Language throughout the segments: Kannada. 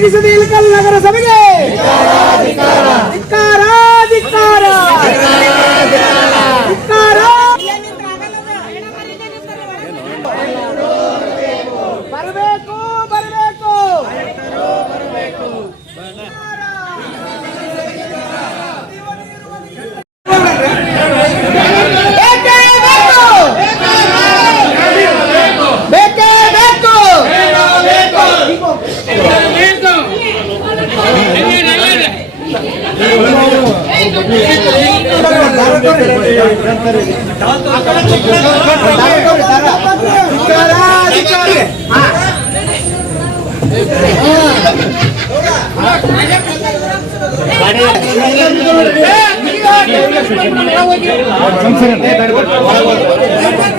ಒದಗಿಸಿದ ಇಳಕಲ್ ನಗರ ಸಭೆಗೆ ಧಿಕ್ಕಾರ ಧಿಕ್ಕಾರ ಧಿಕ್ಕಾರ. ಬರಬೇಕು ಬರಬೇಕು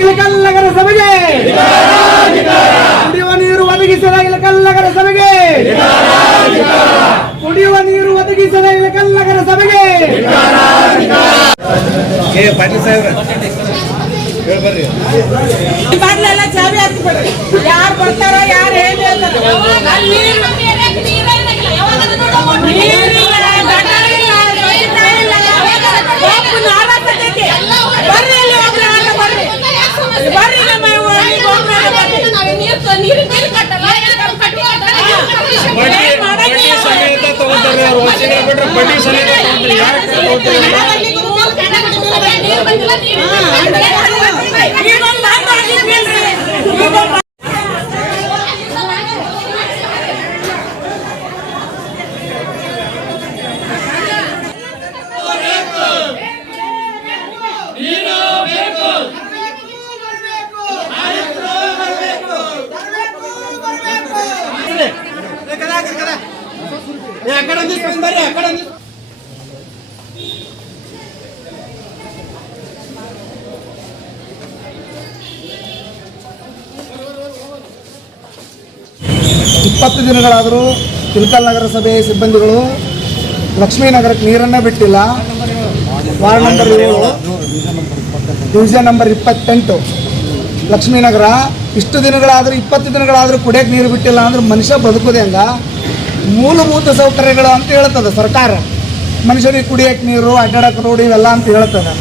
ಇಳಕಲ್ ನಗರ ಸಭೆಗೆ ಕುಡಿಯುವ ನೀರು ಒದಗಿಸದ ಇಳಕಲ್ ನಗರ ಸಭೆಗೆ ಕುಡಿಯುವ ನೀರು ಒದಗಿಸದ ಇಳಕಲ್ ನಗರ ಸಭೆಗೆ. ಪಾಟೀಲ್ ಸಾಹೇಬ್ರ ಹೇಳ್ಬರ್ರಿ. ಬಾಗ್ಲೆಲ್ಲ ಚಾವಿ ಹಾಕ್ಬಿಡ್ರಿ. ಯಾರು ಬರ್ತಾರ ಯಾರು ಹೇಳಿ ಇಪ್ಪತ್ತು ದಿನಗಳಾದರೂ ಇಳಕಲ್ ನಗರ ಸಭೆ ಸಿಬ್ಬಂದಿಗಳು ಲಕ್ಷ್ಮೀನಗರಕ್ಕೆ ನೀರನ್ನೇ ಬಿಟ್ಟಿಲ್ಲ. Ward number 7 division number 28 Lakshminagar. ಇಷ್ಟು ದಿನಗಳಾದರೂ 20 ದಿನಗಳಾದರೂ ಕುಡಿಯೋಕ್ಕೆ ನೀರು ಬಿಟ್ಟಿಲ್ಲ ಅಂದ್ರೆ ಮನುಷ್ಯ ಬದುಕೋದೆ ಹಂಗ. ಮೂಲಭೂತ ಸೌಕರ್ಯಗಳು ಅಂತ ಹೇಳ್ತದೆ ಸರ್ಕಾರ. ಮನುಷ್ಯರಿಗೆ ಕುಡಿಯೋಕ್ಕೆ ನೀರು, ಅಡ್ಡಾಡಕ್ಕೆ ರೋಡ್ ಇವೆಲ್ಲ ಅಂತ ಹೇಳ್ತದೆ.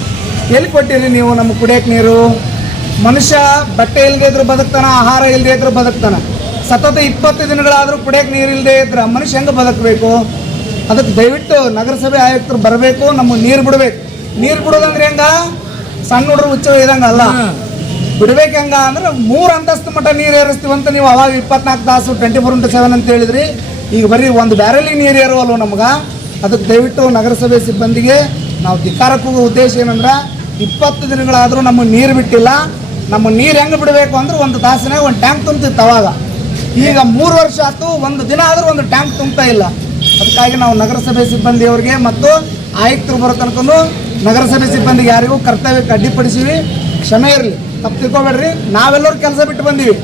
ಎಲ್ಲಿ ಕೊಟ್ಟಿರಿ ನೀವು ನಮಗೆ ಕುಡಿಯೋಕ್ಕೆ ನೀರು? ಮನುಷ್ಯ ಬಟ್ಟೆ ಇಲ್ಲದೆ ಇದ್ರೂ ಬದುಕ್ತಾನ, ಆಹಾರ ಇಲ್ಲದೆ ಇದ್ರೂ ಬದುಕ್ತಾನ. ಸತತ 20 ದಿನಗಳಾದರೂ ಕುಡಿಯೋಕ್ಕೆ ನೀರು ಇಲ್ಲದೆ ಇದ್ರೆ ಮನುಷ್ಯ ಹೆಂಗೆ ಬದುಕಬೇಕು? ಅದಕ್ಕೆ ದಯವಿಟ್ಟು ನಗರಸಭೆ ಆಯುಕ್ತರು ಬರಬೇಕು, ನಮಗೆ ನೀರು ಬಿಡಬೇಕು. ನೀರು ಬಿಡೋದಂದ್ರೆ ಹೆಂಗ? ಸಣ್ಣ ಹುಡುಗರು ಉಚ್ಚವ ಇದಂಗೆ ಅಲ್ಲ, ಬಿಡ್ಬೇಕು ಹೆಂಗ ಅಂದ್ರೆ 3 ಅಂತಸ್ತು ಮಟ್ಟ ನೀರು ಏರಿಸ್ತೀವಂತ ನೀವು ಅವಾಗ 24 ತಾಸು 24x7 ಅಂತ ಹೇಳಿದ್ರಿ. ಈಗ ಬರೀ ಒಂದು ಬ್ಯಾರಲಿಗೆ ನೀರು ಏರುವಲ್ವ ನಮ್ಗೆ. ಅದಕ್ಕೆ ದಯವಿಟ್ಟು ನಗರಸಭೆ ಸಿಬ್ಬಂದಿಗೆ ನಾವು ಧಿಕ್ಕಾರಕ್ಕೆ ಹೋಗೋ ಉದ್ದೇಶ ಏನಂದ್ರೆ 20 ದಿನಗಳಾದರೂ ನಮಗೆ ನೀರು ಬಿಟ್ಟಿಲ್ಲ. ನಮ್ಮ ನೀರು ಹೆಂಗೆ ಬಿಡಬೇಕು ಅಂದ್ರೆ 1 ತಾಸಿನಾಗ 1 ಟ್ಯಾಂಕ್ ತುಂಬ್ತಿತ್ತು ಅವಾಗ. ಈಗ 3 ವರ್ಷ ಆಯ್ತು, 1 ದಿನ ಆದರೂ 1 ಟ್ಯಾಂಕ್ ತುಂಬ್ತಾ ಇಲ್ಲ. ಅದಕ್ಕಾಗಿ ನಾವು ನಗರಸಭೆ ಸಿಬ್ಬಂದಿಯವರಿಗೆ ಮತ್ತು ಆಯುಕ್ತರು ಬರೋ ತನಕ ನಗರಸಭೆ ಸಿಬ್ಬಂದಿಗೆ ಯಾರಿಗೂ ಕರ್ತವ್ಯಕ್ಕೆ ಅಡ್ಡಿಪಡಿಸಿವಿ, ಕ್ಷಮೆ ಇರಲಿ, ತಪ್ಪು ತಿಳ್ಕೊಬೇಡ್ರಿ. ನಾವೆಲ್ಲರೂ ಕೆಲಸ ಬಿಟ್ಟು ಬಂದೀವಿ.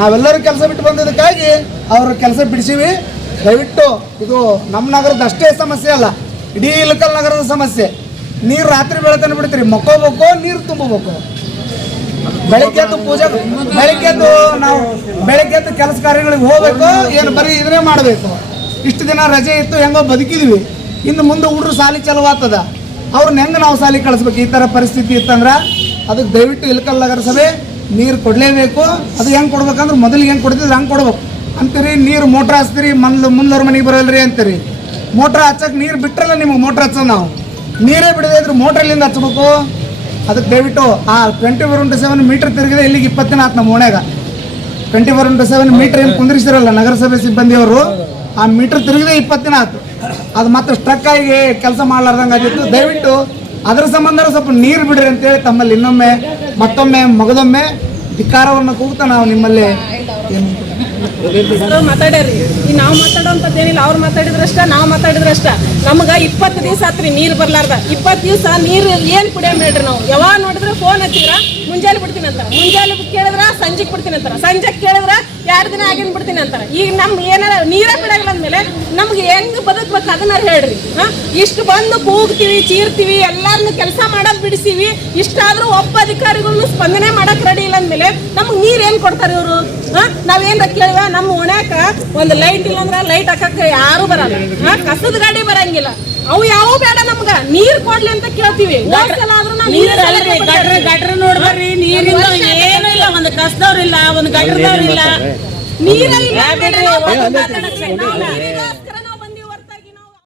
ನಾವೆಲ್ಲರೂ ಕೆಲಸ ಬಿಟ್ಟು ಬಂದಿದ್ದಕ್ಕಾಗಿ ಅವ್ರ ಕೆಲಸ ಬಿಡಿಸಿವಿ. ದಯವಿಟ್ಟು ಇದು ನಮ್ಮ ನಗರದ ಅಷ್ಟೇ ಸಮಸ್ಯೆ ಅಲ್ಲ, ಇಡೀ ಇಳಕಲ್ ನಗರದ ಸಮಸ್ಯೆ. ನೀರು ರಾತ್ರಿ ಬೆಳತನ ಬಿಡ್ತೀರಿ, ಮಕ್ಕೋಬೇಕು, ನೀರು ತುಂಬಬೇಕು. ಬೆಳಗ್ಗೆದ್ದು ಪೂಜೆ, ಬೆಳಗ್ಗೆದ್ದು ನಾವು ಬೆಳಗ್ಗೆದ್ದು ಕೆಲಸ ಕಾರ್ಯಗಳಿಗೆ ಹೋಗ್ಬೇಕು, ಏನು ಬರೀ ಇದನ್ನೇ ಮಾಡಬೇಕು. ಇಷ್ಟು ದಿನ ರಜೆ ಇತ್ತು, ಹೆಂಗೋ ಬದುಕಿದ್ವಿ. ಇನ್ನು ಮುಂದೆ ಹುಡುಗರು ಸಾಲಿ ಚಲೋ ಆಗ್ತದ, ಅವ್ರನ್ನ ಹೆಂಗೆ ನಾವು ಸಾಲಿ ಕಳಿಸ್ಬೇಕು? ಈ ಥರ ಪರಿಸ್ಥಿತಿ ಇತ್ತಂದ್ರೆ ಅದಕ್ಕೆ ದಯವಿಟ್ಟು ಇಳಕಲ್ ನಗರಸಭೆ ನೀರು ಕೊಡಲೇಬೇಕು. ಅದು ಹೆಂಗೆ ಕೊಡ್ಬೇಕಂದ್ರೆ ಮೊದಲಿಗೆ ಹೆಂಗೆ ಕೊಡ್ತಿದ್ರೆ ಹಂಗೆ ಕೊಡ್ಬೇಕು ಅಂತೀರಿ. ನೀರು ಮೋಟ್ರ್ ಹಚ್ತೀರಿ, ಮುಂದವ್ರ ಮನೆಗೆ ಬರೋಲ್ರಿ ಅಂತೀರಿ. ಮೋಟ್ರ್ ಹಚ್ಚಕ್ಕೆ ನೀರು ಬಿಟ್ಟರಲ್ಲ ನಿಮಗೆ ಮೋಟ್ರ್ ಹಚ್ಚೋ. ನಾವು ನೀರೇ ಬಿಡದೆ ಇದ್ರೆ ಮೋಟ್ರಲ್ಲಿಂದ ಹಚ್ಬೇಕು. ಅದಕ್ಕೆ ದಯವಿಟ್ಟು ಆ 24x7 ಮೀಟ್ರ್ ತಿರುಗಿದೆ. ಇಲ್ಲಿಗೆ 20 ದಿನ ಆಯ್ತು ನಮ್ಮ ಓಣ್ಯಾಗ. 24x7 ಮೀಟ್ರ್ ಏನು ಕುಂದ್ರಿಸಿರಲ್ಲ ನಗರಸಭೆ ಸಿಬ್ಬಂದಿಯವರು, ಆ ಮೀಟ್ರ್ ತಿರುಗಿದೆ 20 ದಿನ ಆಯ್ತು. ಅದು ಮತ್ತೆ ಸ್ಟ್ರಕ್ ಆಗಿ ಕೆಲಸ ಮಾಡ್ಲಾರ್ದಂಗೆ ಆಗಿತ್ತು. ದಯವಿಟ್ಟು ಅದರ ಸಂಬಂಧ ಸ್ವಲ್ಪ ನೀರು ಬಿಡ್ರಿ ಅಂತೇಳಿ ತಮ್ಮಲ್ಲಿ ಇನ್ನೊಮ್ಮೆ ಮತ್ತೊಮ್ಮೆ ಮಗದೊಮ್ಮೆ ಧಿಕ್ಕಾರವನ್ನು ಕೂಗ್ತಾ ನಾವು ನಿಮ್ಮಲ್ಲಿ ಮಾತಾಡ್ಯಾರಿ. ಈ ನಾವು ಮಾತಾಡೋಂಥದ್ದೇನಿಲ್ಲ, ಅವ್ರು ಮಾತಾಡಿದ್ರಷ್ಟ, ನಾವು ಮಾತಾಡಿದ್ರಷ್ಟ. ನಮ್ಗೆ 20 ದಿವಸ ಆತ್ರಿ ನೀರು ಬರ್ಲಾರ್ದ. 20 ದಿವಸ ನೀರು ಏನು ಕುಡಿಯೋ ಮೇಡ್ರಿ ನಾವು. ಯಾವಾಗ ನೋಡಿದ್ರೆ ಫೋನ್ ಹಚ್ಚಿದ್ರ ಮುಂಜಾನೆ ಬಿಡ್ತೀನಿ ಅಂತಾರ, ಮುಂಜಾನೆ ಕೇಳಿದ್ರ ಸಂಜೆಗೆ ಬಿಡ್ತೀನಿ ಅಂತಾರ, ಸಂಜೆಗೆ ಕೇಳಿದ್ರ 2 ದಿನ ಆಗಿನ್ ಬಿಡ್ತೀನಿ ಅಂತಾರ. ಈಗ ನಮ್ಗೆ ಏನಾರ ನೀರೇ ಬಿಡಂಗಿಲ್ಲ ಅಂದ್ಮೇಲೆ ನಮ್ಗೆ ಹೆಂಗ್ ಬದುಕ್ಬೇಕು ಅದನ್ನ ಹೇಳ್ರಿ. ಇಷ್ಟು ಬಂದು ಕೂಗ್ತೀವಿ, ಚೀರ್ತೀವಿ, ಎಲ್ಲಾರನ್ನು ಕೆಲಸ ಮಾಡೋದ್ ಬಿಡಿಸಿವಿ. ಇಷ್ಟಾದ್ರೂ ಒಬ್ಬ ಅಧಿಕಾರಿಗಳನ್ನು ಸ್ಪಂದನೆ ಮಾಡಕ್ ರೆಡಿ ಇಲ್ಲ ಅಂದ್ಮೇಲೆ ನಮ್ಗೆ ನೀರ್ ಏನ್ ಕೊಡ್ತಾರೆ ಇವರು? ನಾವೇನ್ ಕೇಳಿವ ನಮ್ಮ ಓಣ್ಯಾಕ ಒಂದು ಲೈಟ್ ಇಲ್ಲ ಅಂದ್ರೆ ಲೈಟ್ ಹಾಕಕ್ಕೆ ಯಾರು ಬರಲ್ಲ, ಕಸದ ಗಾಡಿ ಬರಂಗಿಲ್ಲ. ಅವು ಯಾವ ಬೇಡ ನಮ್ಗ ನೀರ್ ಕೊಡ್ಲಿ ಅಂತ ಕೇಳ್ತೀವಿ. ಗಟ್ರ ನೋಡ್ಬರ್ರಿ, ನೀರಿಂದ ಏನು ಇಲ್ಲ, ಒಂದು ಕಸದವ್ರಿಲ್ಲ, ಒಂದು ಗಟ್ರದವ್ರಿಲ್ಲ, ನೀರ